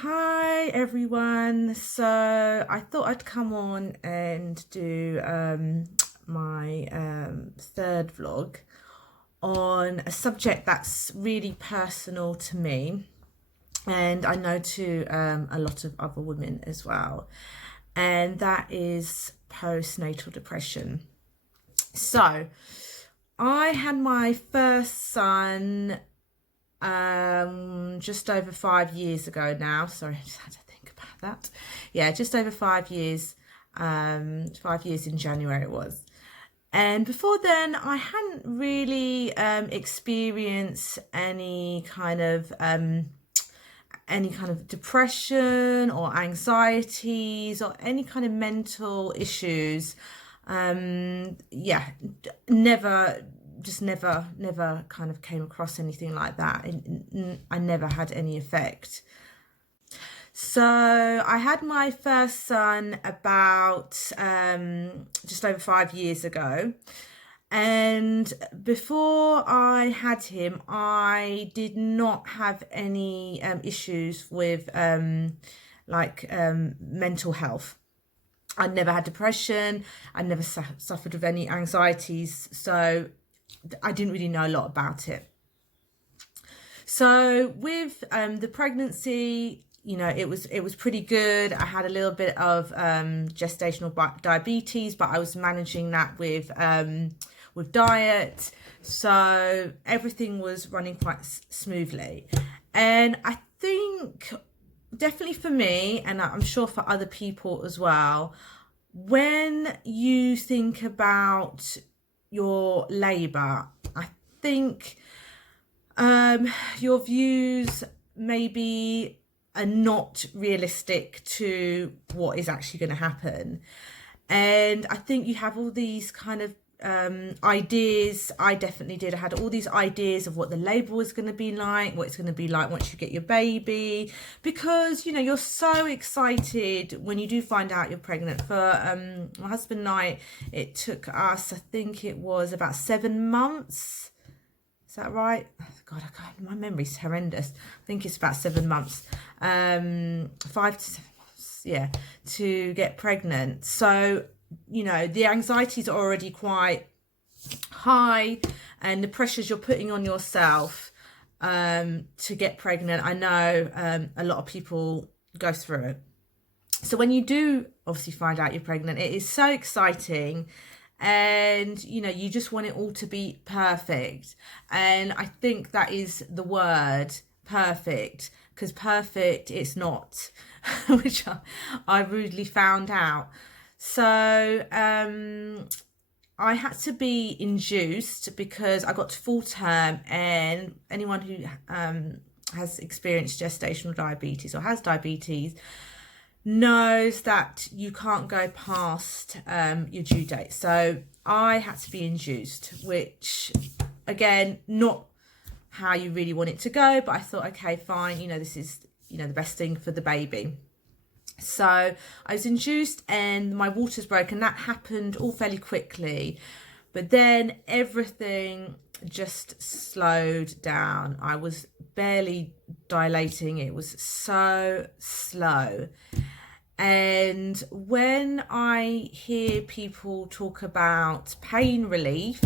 Hi everyone. So I thought I'd come on and do my third vlog on a subject that's really personal to me, and I know to a lot of other women as well, and that is postnatal depression. So I had my first son just over 5 years ago now. Sorry, I just had to think about that. Yeah, just over 5 years. 5 years in January it was. And before then, I hadn't really experienced any kind of depression or anxieties or any kind of mental issues. Yeah, never, just never kind of came across anything like that. I never had any effect. So I had my first son about just over 5 years ago. And before I had him, I did not have any issues with mental health. I never had depression. I never suffered with any anxieties. So I didn't really know a lot about it. So with the pregnancy, it was pretty good. I had a little bit of gestational diabetes, but I was managing that with diet. So everything was running quite smoothly. And I think definitely for me, and I'm sure for other people as well, when you think about your labour, I think your views maybe are not realistic to what is actually going to happen. And I think you have all these kind of ideas. I definitely did. I had all these ideas of what the labour was going to be like, what it's going to be like once you get your baby, because you're so excited when you do find out you're pregnant. For my husband and I, it took us, I think it was about 7 months. Is that right? God, my memory's horrendous. I think it's about 7 months, 5 to 7 months, yeah, to get pregnant. So the anxieties are already quite high, and the pressures you're putting on yourself to get pregnant. I know a lot of people go through it. So when you do obviously find out you're pregnant, it is so exciting, and you just want it all to be perfect. And I think that is the word, perfect, because perfect it's not, which I rudely found out. So I had to be induced because I got to full term, and anyone who has experienced gestational diabetes or has diabetes knows that you can't go past your due date. So I had to be induced, which again, not how you really want it to go, but I thought, okay, fine, this is the best thing for the baby. So I was induced and my waters broke, and that happened all fairly quickly. But then everything just slowed down. I was barely dilating. It was so slow. And when I hear people talk about pain relief,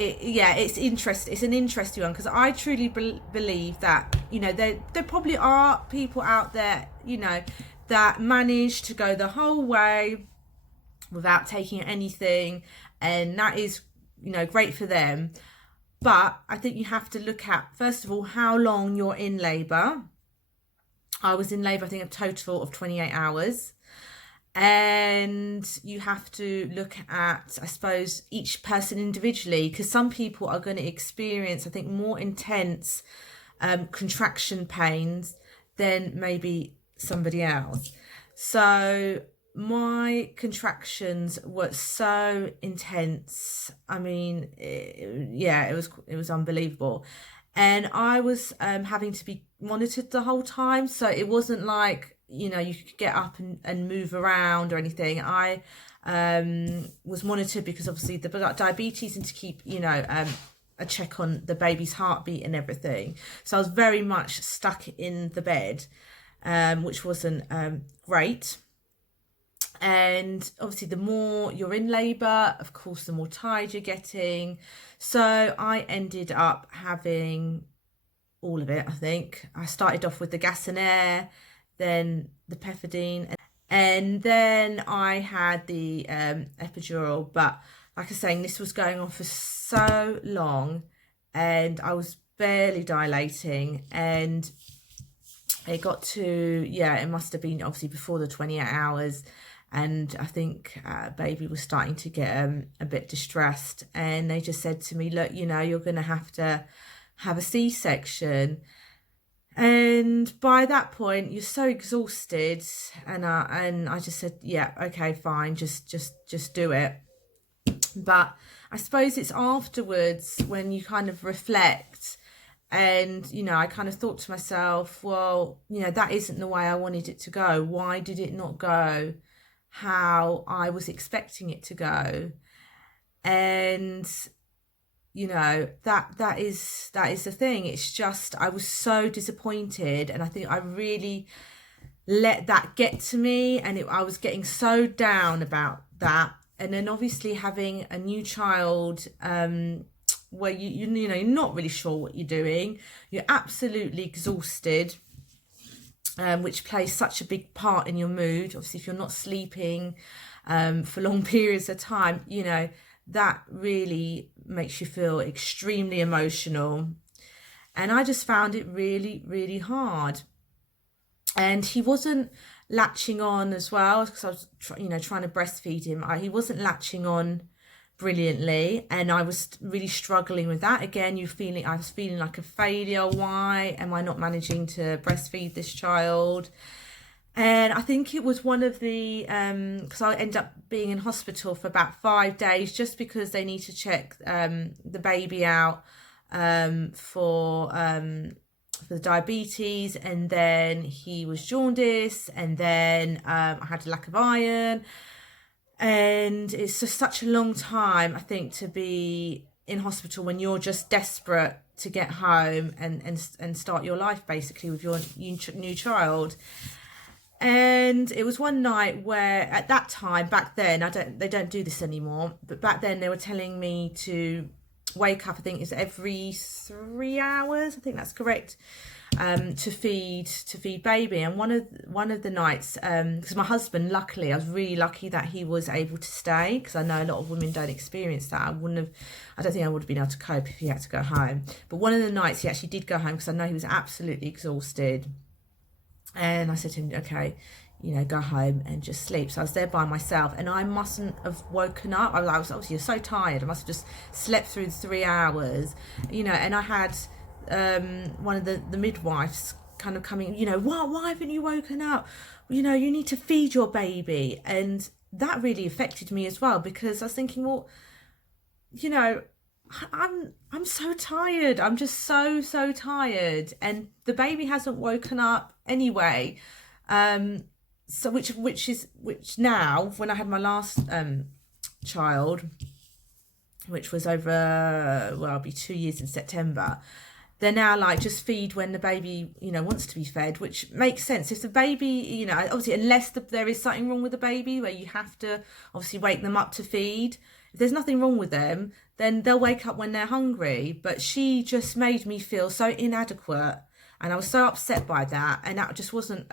it's interesting. It's an interesting one, because I truly believe that there probably are people out there that manage to go the whole way without taking anything, and that is great for them. But I think you have to look at, first of all, how long you're in labour. I was in labour, I think, a total of 28 hours. And you have to look at, I suppose, each person individually, because some people are going to experience, I think, more intense contraction pains than maybe somebody else. So my contractions were so intense. I mean, it was unbelievable. And I was having to be monitored the whole time. So it wasn't like, you could get up and move around or anything. I was monitored because obviously the diabetes, and to keep, a check on the baby's heartbeat and everything. So I was very much stuck in the bed, which wasn't great. And obviously the more you're in labour, of course, the more tired you're getting. So I ended up having all of it, I think. I started off with the gas and air, then the pethidine, and then I had the epidural. But like I was saying, this was going on for so long and I was barely dilating, and it got to, yeah, it must have been obviously before the 28 hours. And I think baby was starting to get a bit distressed, and they just said to me, look, you know, you're going to have a C-section. And by that point you're so exhausted, and I just said, yeah, okay, fine, just do it. But I suppose it's afterwards when you kind of reflect, and you know, I kind of thought to myself, well, you know, that isn't the way I wanted it to go. Why did it not go how I was expecting it to go? And you know, that is the thing. It's just, I was so disappointed, and I think I really let that get to me, and I was getting so down about that. And then obviously having a new child, where you know, you're not really sure what you're doing, you're absolutely exhausted, which plays such a big part in your mood. Obviously, if you're not sleeping for long periods of time, you know, that really makes you feel extremely emotional. And I just found it really, really hard. And he wasn't latching on as well, because I was trying to breastfeed him. He wasn't latching on brilliantly, and I was really struggling with that. Again, I was feeling like a failure. Why am I not managing to breastfeed this child? And I think it was one of the because I ended up being in hospital for about 5 days, just because they need to check the baby out for the diabetes, and then he was jaundice, and then I had a lack of iron. And it's just such a long time, I think, to be in hospital when you're just desperate to get home and start your life basically with your new child. And it was one night where, at that time, back then, they don't do this anymore, but back then they were telling me to wake up, I think it's every 3 hours, I think that's correct, to feed baby. And one of the nights, because my husband, luckily, I was really lucky that he was able to stay, because I know a lot of women don't experience that. I don't think I would have been able to cope if he had to go home. But one of the nights he actually did go home, because I know he was absolutely exhausted. And I said to him, okay, you know, go home and just sleep. So I was there by myself, and I mustn't have woken up. I was obviously, you're so tired. I must have just slept through the 3 hours, you know. And I had one of the midwives kind of coming, you know, why haven't you woken up? You know, you need to feed your baby. And that really affected me as well, because I was thinking, well, you know, I'm so tired. I'm just so tired, and the baby hasn't woken up anyway. So which now, when I had my last child, which was over, well, it'll be 2 years in September, they're now like, just feed when the baby, you know, wants to be fed, which makes sense. If the baby, you know, obviously, unless there is something wrong with the baby where you have to obviously wake them up to feed, if there's nothing wrong with them, then they'll wake up when they're hungry. But she just made me feel so inadequate, and I was so upset by that. And that just wasn't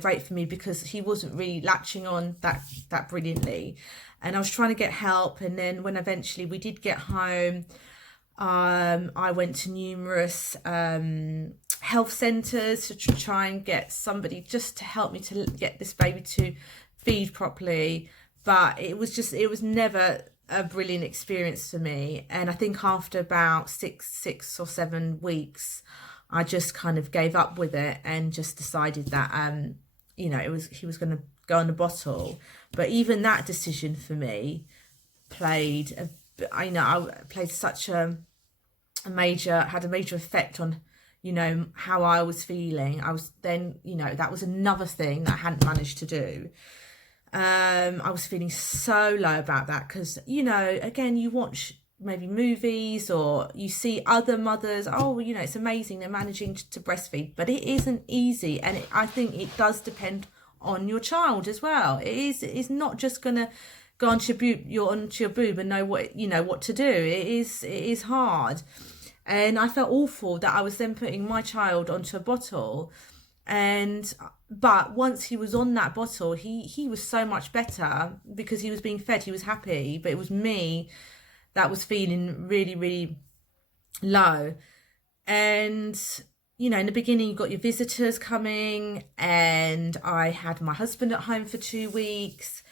great for me, because he wasn't really latching on that brilliantly. And I was trying to get help. And then when eventually we did get home, I went to numerous health centres to try and get somebody just to help me to get this baby to feed properly. But it was never a brilliant experience for me. And I think after about six or 7 weeks, I just kind of gave up with it and just decided that he was going to go on the bottle. But even that decision for me played such a major effect on, you know, how I was feeling. I was then, you know, that was another thing that I hadn't managed to do. I was feeling so low about that, because, you know, again, you watch maybe movies, or you see other mothers, oh, you know, it's amazing, they're managing to breastfeed, but it isn't easy. And I think it does depend on your child as well. It's not just gonna go onto your boob and know what to do. It is hard. And I felt awful that I was then putting my child onto a bottle. But once he was on that bottle, he was so much better because he was being fed, he was happy. But it was me that was feeling really, really low. And in the beginning, you got your visitors coming, and I had my husband at home for 2 weeks.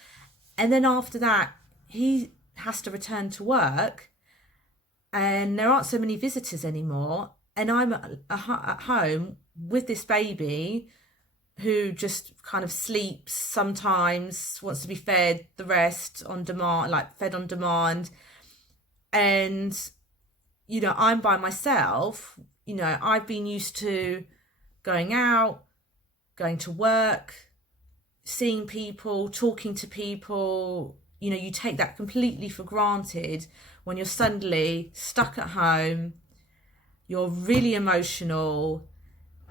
And then after that, he has to return to work, and there aren't so many visitors anymore. And I'm at home with this baby who just kind of sleeps sometimes, wants to be fed, the rest on demand, like fed on demand. And, I'm by myself. I've been used to going out, going to work, seeing people, talking to people. You take that completely for granted when you're suddenly stuck at home. You're really emotional,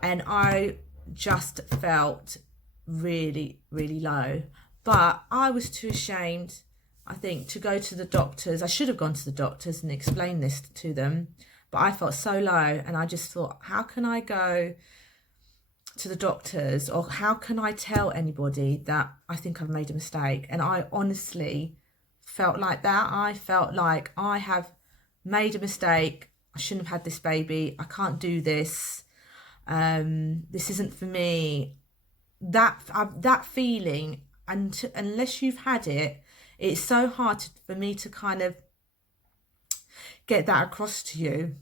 and I just felt really, really low. But I was too ashamed, I think, to go to the doctors. I should have gone to the doctors and explained this to them, but I felt so low, and I just thought, how can I go to the doctors, or how can I tell anybody that I think I've made a mistake? And I honestly felt like that. I felt like I have made a mistake. I shouldn't have had this baby. I can't do this. This isn't for me. That feeling, and unless you've had it, it's so hard for me to kind of get that across to you.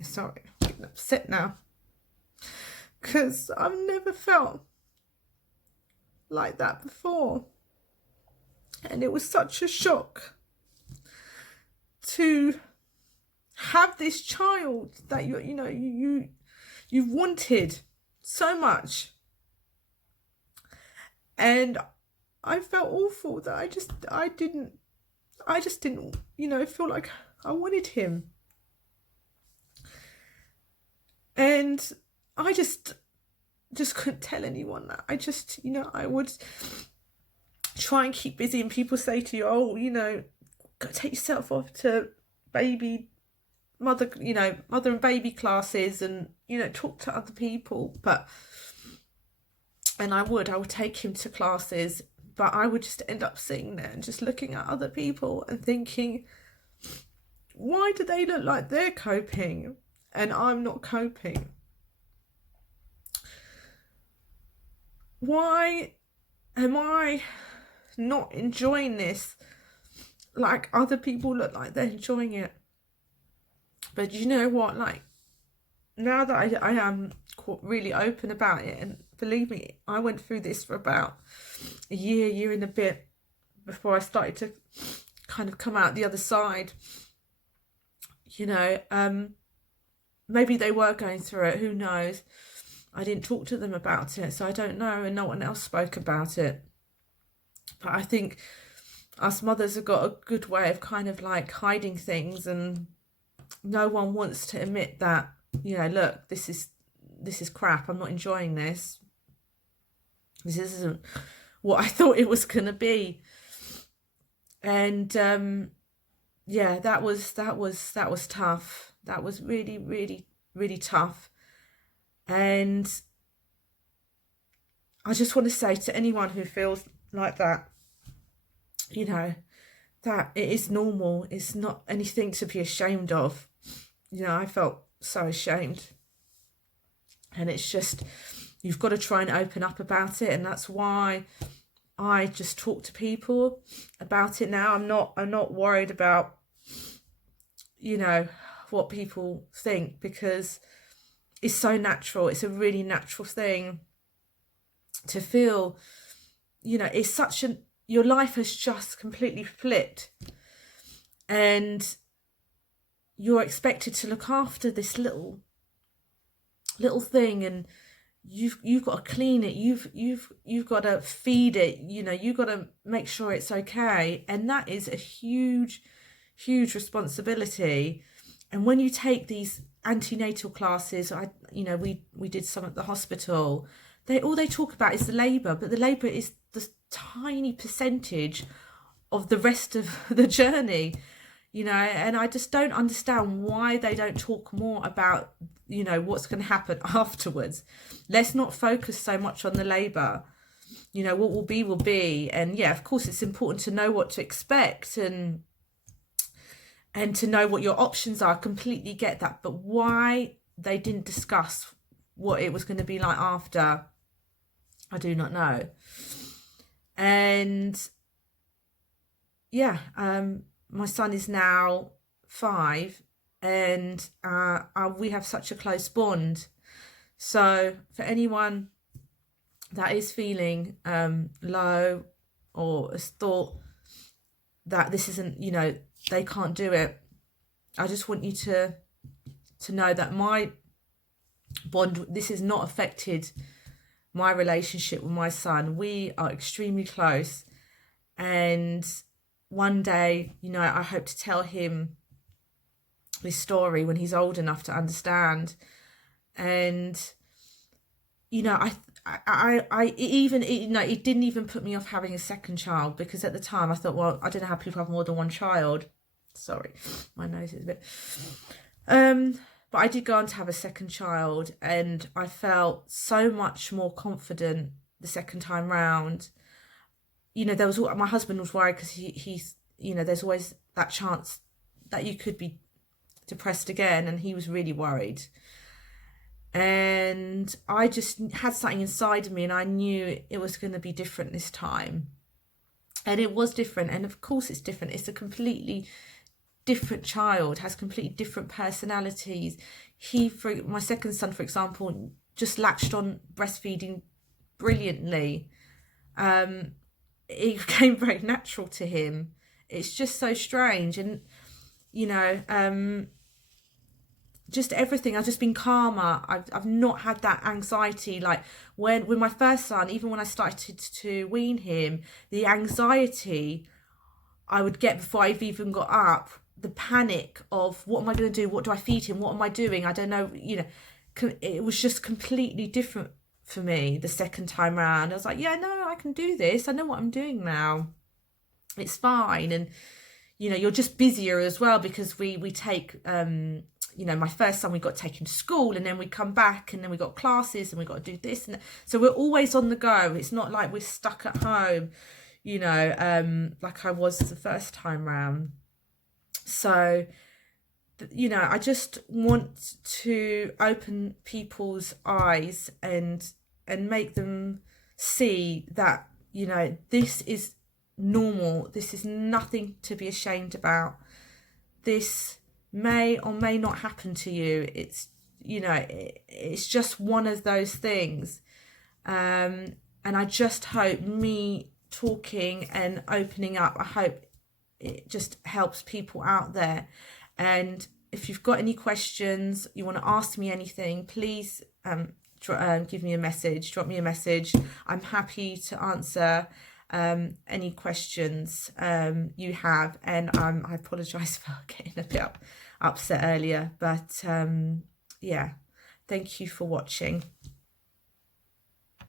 Sorry, I'm getting upset now, because I've never felt like that before. And it was such a shock to have this child that you've wanted so much. And I felt awful that I just didn't feel like I wanted him. And I just couldn't tell anyone that. I would try and keep busy, and people say to you, oh, go take yourself off to mother and baby classes, and talk to other people. And I would take him to classes, but I would just end up sitting there and just looking at other people and thinking, why do they look like they're coping and I'm not coping? Why am I not enjoying this like other people look like they're enjoying it? But you know what, like, now that I am really open about it, and believe me, I went through this for about a year and a bit before I started to kind of come out the other side. Maybe they were going through it, who knows? I didn't talk to them about it, so I don't know, and no one else spoke about it. But I think us mothers have got a good way of kind of like hiding things, and no one wants to admit that, look, this is crap, I'm not enjoying this. This isn't what I thought it was going to be. And that was tough. That was really, really, really tough. And I just want to say to anyone who feels like that, that it is normal. It's not anything to be ashamed of. I felt so ashamed. And it's just, you've got to try and open up about it. And that's why I just talk to people about it now. I'm not worried about, what people think, because it's so natural. It's a really natural thing to feel, it's your life has just completely flipped, and you're expected to look after this little thing, and you've got to clean it, you've got to feed it, you've got to make sure it's okay. And that is a huge huge responsibility. And when you take these antenatal classes, we did some at the hospital, all they talk about is the labour, but the labour is the tiny percentage of the rest of the journey, and I just don't understand why they don't talk more about, what's going to happen afterwards. Let's not focus so much on the labour. What will be will be. And yeah, of course it's important to know what to expect and to know what your options are. I completely get that. But why they didn't discuss what it was going to be like after, I do not know. And yeah, my son is now 5, and we have such a close bond. So for anyone that is feeling low or has thought that this isn't, they can't do it, I just want you to know that my bond, this has not affected my relationship with my son. We are extremely close, and one day, I hope to tell him this story when he's old enough to understand. And it didn't even put me off having a second child, because at the time I thought, well, I don't know how people have more than one child. Sorry, my nose is a bit. But I did go on to have a second child, and I felt so much more confident the second time round. There was, my husband was worried because he's, there's always that chance that you could be depressed again, and he was really worried. And I just had something inside of me, and I knew it was going to be different this time. And it was different. And of course it's different. It's a completely different child, has completely different personalities. My second son, for example, just latched on breastfeeding brilliantly. It became very natural to him. It's just so strange. And, just everything. I've just been calmer. I've not had that anxiety. Like with my first son, even when I started to wean him, the anxiety I would get before I've even got up, the panic of what am I going to do? What do I feed him? What am I doing? I don't know. It was just completely different for me the second time round. I was like, yeah, no, I can do this. I know what I'm doing now. It's fine. And, you're just busier as well, because we take, my first son, we got taken to school, and then we come back, and then we got classes, and we got to do this. And so we're always on the go. It's not like we're stuck at home, like I was the first time round. So, I just want to open people's eyes and make them see that, this is normal. This is nothing to be ashamed about. This may or may not happen to you. It's, it's just one of those things. And I just hope me talking and opening up, I hope it just helps people out there. And if you've got any questions, you want to ask me anything, please give me a message, drop me a message. I'm happy to answer any questions you have. And I apologise for getting a bit upset earlier, but yeah, thank you for watching.